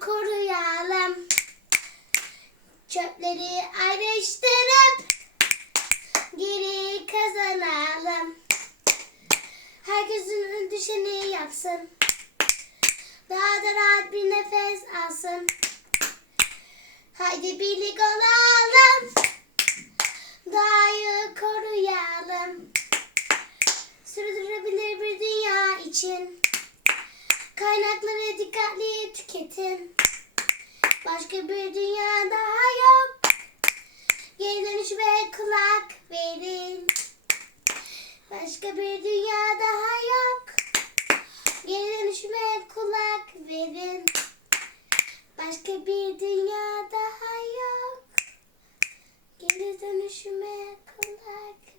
Koruyalım. Çöpleri ayrıştırıp geri kazanalım. Herkesin düşeni yapsın. Daha da rahat bir nefes alsın. Haydi birlik olalım. Doğayı koruyalım. Sürdürülebilir bir dünya için. Kaynakları dikkatli Başka bir dünya daha yok. Geri dönüşüme kulak verin. Başka bir dünya daha yok. Geri dönüşüme kulak verin. Başka bir dünya daha yok. Geri dönüşüme kulak